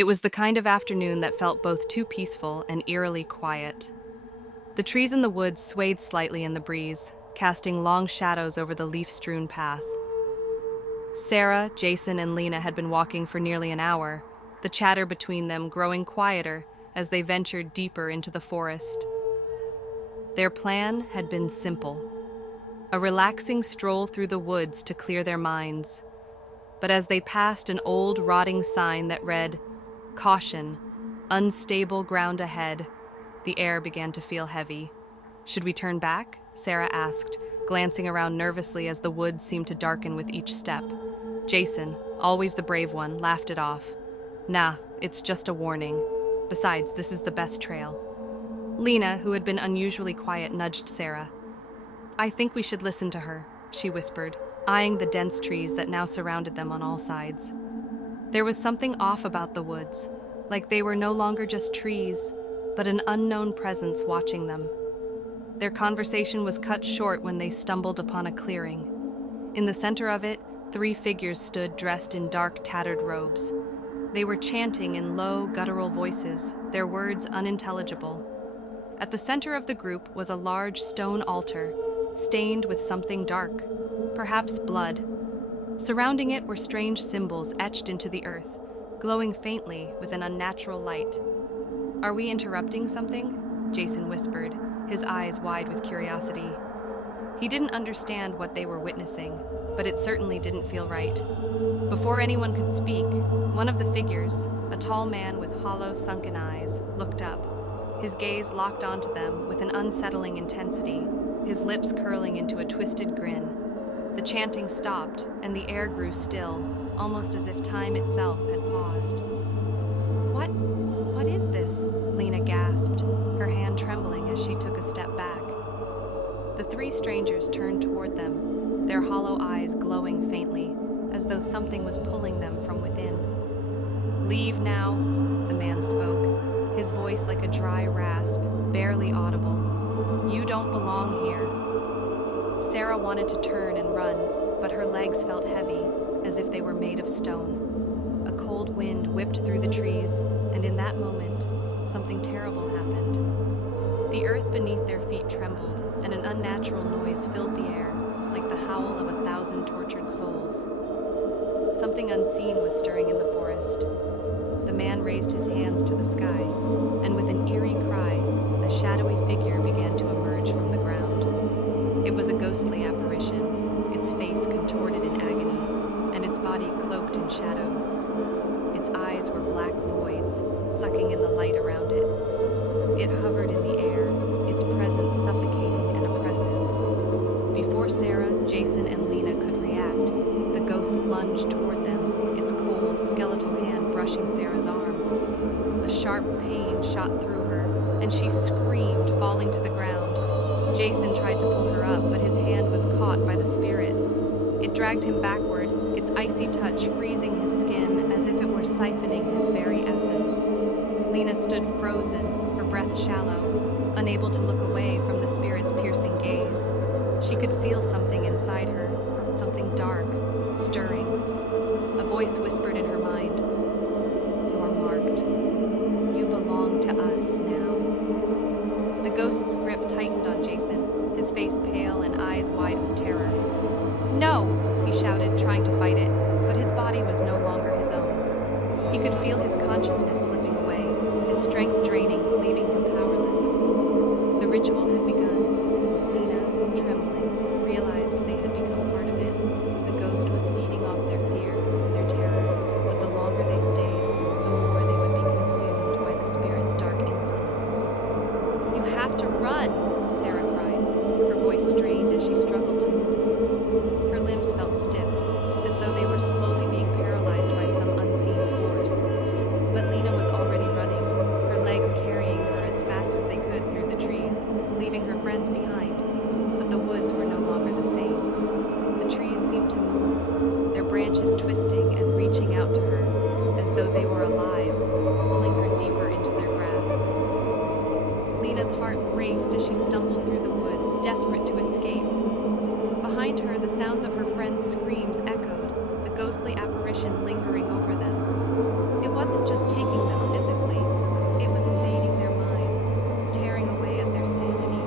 It was the kind of afternoon that felt both too peaceful and eerily quiet. The trees in the woods swayed slightly in the breeze, casting long shadows over the leaf-strewn path. Sarah, Jason, and Lena had been walking for nearly an hour, the chatter between them growing quieter as they ventured deeper into the forest. Their plan had been simple: a relaxing stroll through the woods to clear their minds. But as they passed an old, rotting sign that read, "Caution, unstable ground ahead," the air began to feel heavy. "Should we turn back?" Sarah asked, glancing around nervously as the woods seemed to darken with each step. Jason, always the brave one, laughed it off. "Nah, it's just a warning. Besides, this is the best trail." Lena, who had been unusually quiet, nudged Sarah. "I think we should listen to her," she whispered, eyeing the dense trees that now surrounded them on all sides. There was something off about the woods, like they were no longer just trees, but an unknown presence watching them. Their conversation was cut short when they stumbled upon a clearing. In the center of it, 3 figures stood dressed in dark, tattered robes. They were chanting in low, guttural voices, their words unintelligible. At the center of the group was a large stone altar, stained with something dark, perhaps blood. Surrounding it were strange symbols etched into the earth, glowing faintly with an unnatural light. "Are we interrupting something?" Jason whispered, his eyes wide with curiosity. He didn't understand what they were witnessing, but it certainly didn't feel right. Before anyone could speak, one of the figures, a tall man with hollow, sunken eyes, looked up. His gaze locked onto them with an unsettling intensity, his lips curling into a twisted grin. The chanting stopped, and the air grew still, almost as if time itself had paused. What is this?" Lena gasped, her hand trembling as she took a step back. The 3 strangers turned toward them, their hollow eyes glowing faintly, as though something was pulling them from within. "Leave now," the man spoke, his voice like a dry rasp, barely audible. "You don't belong here." Sarah wanted to turn and run, but her legs felt heavy, as if they were made of stone. A cold wind whipped through the trees, and in that moment, something terrible happened. The earth beneath their feet trembled, and an unnatural noise filled the air, like the howl of 1,000 tortured souls. Something unseen was stirring in the forest. The man raised his hands to the sky, and with an eerie cry, a shadowy figure began to emerge from the ground. It was a ghostly apparition, its face contorted in agony, and its body cloaked in shadows. Its eyes were black voids, sucking in the light around it. It hovered in the air, its presence suffocating and oppressive. Before Sarah, Jason, and Lena could react, the ghost lunged toward them, its cold, skeletal hand brushing Sarah's arm. A sharp pain shot through her, and she screamed, falling to the ground. Jason tried to pull her up, but his hand was caught by the spirit. It dragged him backward, its icy touch freezing his skin as if it were siphoning his very essence. Lena stood frozen, her breath shallow, unable to look away from the spirit's piercing gaze. She could feel something inside her, something dark, stirring. A voice whispered in her mind, "You are marked. You belong to us now." The ghost's grip tightened on Jason, his face pale and eyes wide with terror. "No!" he shouted, trying to fight it, but his body was no longer his own. He could feel his consciousness slipping away, his strength draining, leaving him powerless. The ritual had begun. Lena, trembling, realized they had become part of it. The ghost was feeding off their fear, their terror, but the longer they stayed, the more they would be consumed by the spirit's dark influence. "You have to run!" Sarah cried, her voice strained as she struggled to move. Her limbs felt stiff, as though they were slowly being paralyzed by some unseen force. But Lena was already running, her legs carrying her as fast as they could through the trees, leaving her friends behind. But the woods were no longer the same. The trees seemed to move, their branches twisting and reaching out to her, as though they were alive, pulling her deeper into their grasp. Lena's heart raced as she taking them physically, it was invading their minds, tearing away at their sanity.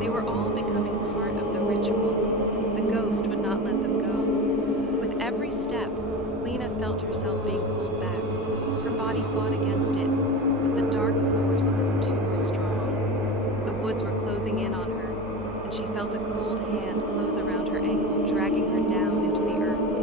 They were all becoming part of the ritual. The ghost would not let them go. With every step, Lena felt herself being pulled back. Her body fought against it, but the dark force was too strong. The woods were closing in on her, and she felt a cold hand close around her ankle, dragging her down into the earth.